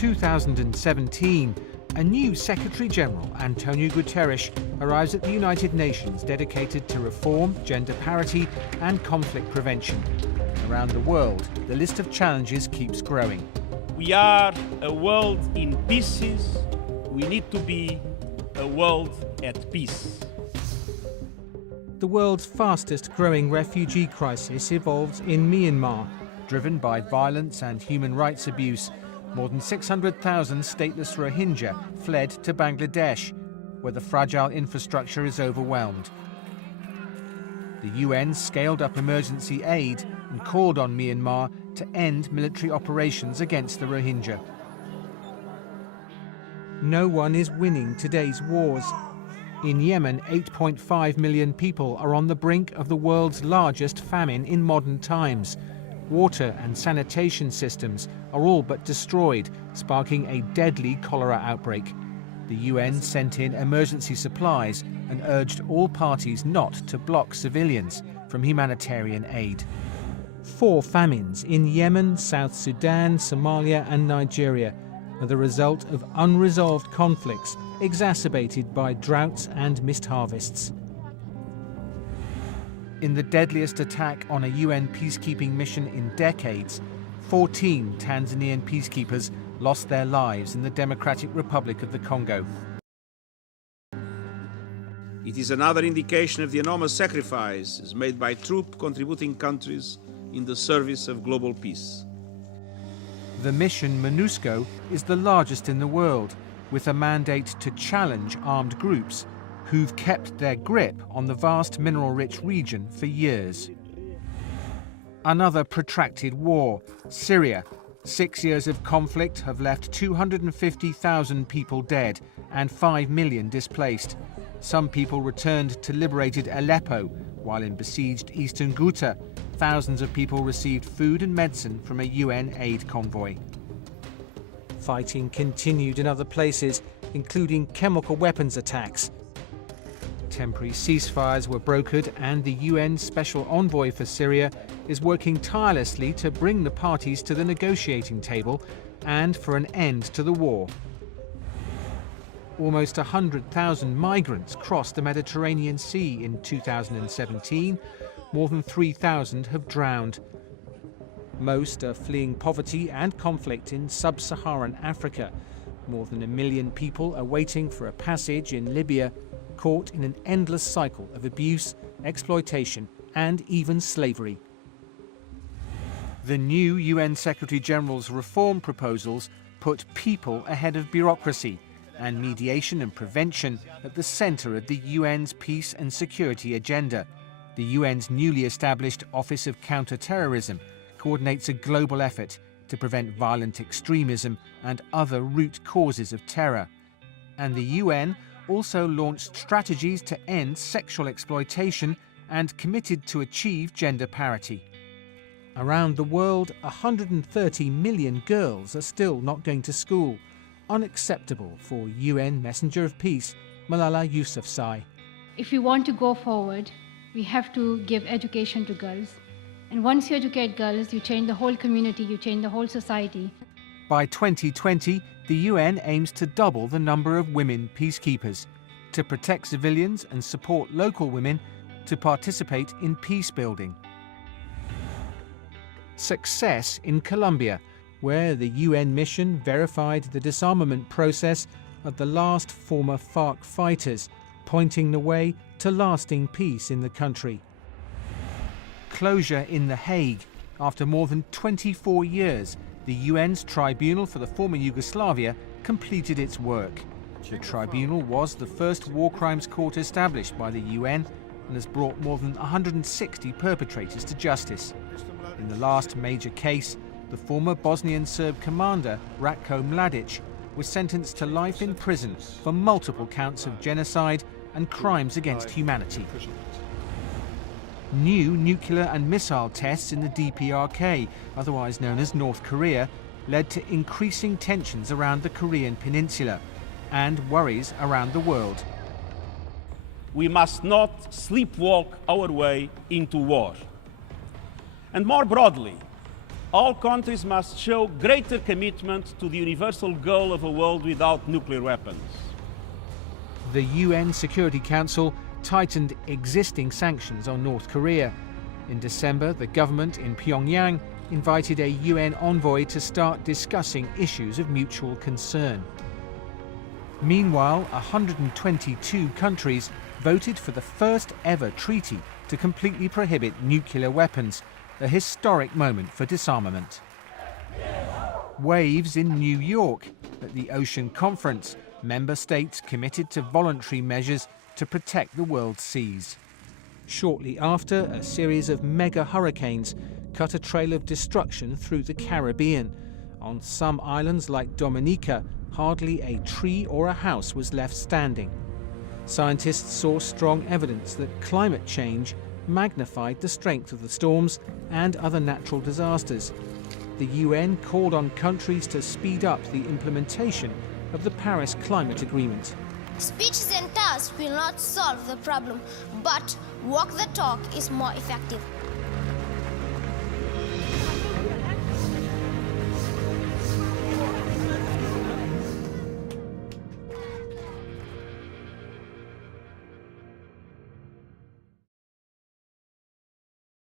2017, a new Secretary-General, Antonio Guterres, arrives at the United Nations dedicated to reform, gender parity and conflict prevention. Around the world, the list of challenges keeps growing. We are a world in pieces. We need to be a world at peace. The world's fastest growing refugee crisis evolves in Myanmar. Driven by violence and human rights abuse, more than 600,000 stateless Rohingya fled to Bangladesh, where the fragile infrastructure is overwhelmed. The UN scaled up emergency aid and called on Myanmar to end military operations against the Rohingya. No one is winning today's wars. In Yemen, 8.5 million people are on the brink of the world's largest famine in modern times. Water and sanitation systems are all but destroyed, sparking a deadly cholera outbreak. The UN sent in emergency supplies and urged all parties not to block civilians from humanitarian aid. 4 famines in Yemen, South Sudan, Somalia and Nigeria are the result of unresolved conflicts exacerbated by droughts and missed harvests. In the deadliest attack on a UN peacekeeping mission in decades, 14 Tanzanian peacekeepers lost their lives in the Democratic Republic of the Congo. It is another indication of the enormous sacrifices made by troop-contributing countries in the service of global peace. The mission MONUSCO is the largest in the world, with a mandate to challenge armed groups who've kept their grip on the vast mineral-rich region for years. Another protracted war, Syria. 6 years of conflict have left 250,000 people dead and 5 million displaced. Some people returned to liberated Aleppo, while in besieged eastern Ghouta, thousands of people received food and medicine from a UN aid convoy. Fighting continued in other places, including chemical weapons attacks. Temporary ceasefires were brokered, and the UN Special Envoy for Syria is working tirelessly to bring the parties to the negotiating table and for an end to the war. Almost 100,000 migrants crossed the Mediterranean Sea in 2017. More than 3,000 have drowned. Most are fleeing poverty and conflict in sub-Saharan Africa. More than 1 million people are waiting for a passage in Libya, caught in an endless cycle of abuse, exploitation, and even slavery. The new UN Secretary-General's reform proposals put people ahead of bureaucracy and mediation and prevention at the centre of the UN's peace and security agenda. The UN's newly established Office of Counter-Terrorism coordinates a global effort to prevent violent extremism and other root causes of terror. And the UN also launched strategies to end sexual exploitation and committed to achieve gender parity. Around the world, 130 million girls are still not going to school. Unacceptable for UN Messenger of Peace, Malala Yousafzai. If we want to go forward, we have to give education to girls. And once you educate girls, you change the whole community, you change the whole society. By 2020, the UN aims to double the number of women peacekeepers, to protect civilians and support local women to participate in peace building. Success in Colombia, where the UN mission verified the disarmament process of the last former FARC fighters, pointing the way to lasting peace in the country. Closure in The Hague. After more than 24 years, the UN's Tribunal for the former Yugoslavia completed its work. The tribunal was the first war crimes court established by the UN and has brought more than 160 perpetrators to justice. In the last major case, the former Bosnian Serb commander Ratko Mladic was sentenced to life in prison for multiple counts of genocide and crimes against humanity. New nuclear and missile tests in the DPRK, otherwise known as North Korea, led to increasing tensions around the Korean peninsula and worries around the world. We must not sleepwalk our way into war. And more broadly, all countries must show greater commitment to the universal goal of a world without nuclear weapons. The UN Security Council tightened existing sanctions on North Korea. In December, the government in Pyongyang invited a UN envoy to start discussing issues of mutual concern. Meanwhile, 122 countries voted for the first ever treaty to completely prohibit nuclear weapons, a historic moment for disarmament. Waves in New York. At the Ocean Conference, member states committed to voluntary measures to protect the world's seas. Shortly after, a series of mega hurricanes cut a trail of destruction through the Caribbean. On some islands like Dominica, hardly a tree or a house was left standing. Scientists saw strong evidence that climate change magnified the strength of the storms and other natural disasters. The UN called on countries to speed up the implementation of the Paris Climate Agreement. Speeches and tasks will not solve the problem, but walk the talk is more effective.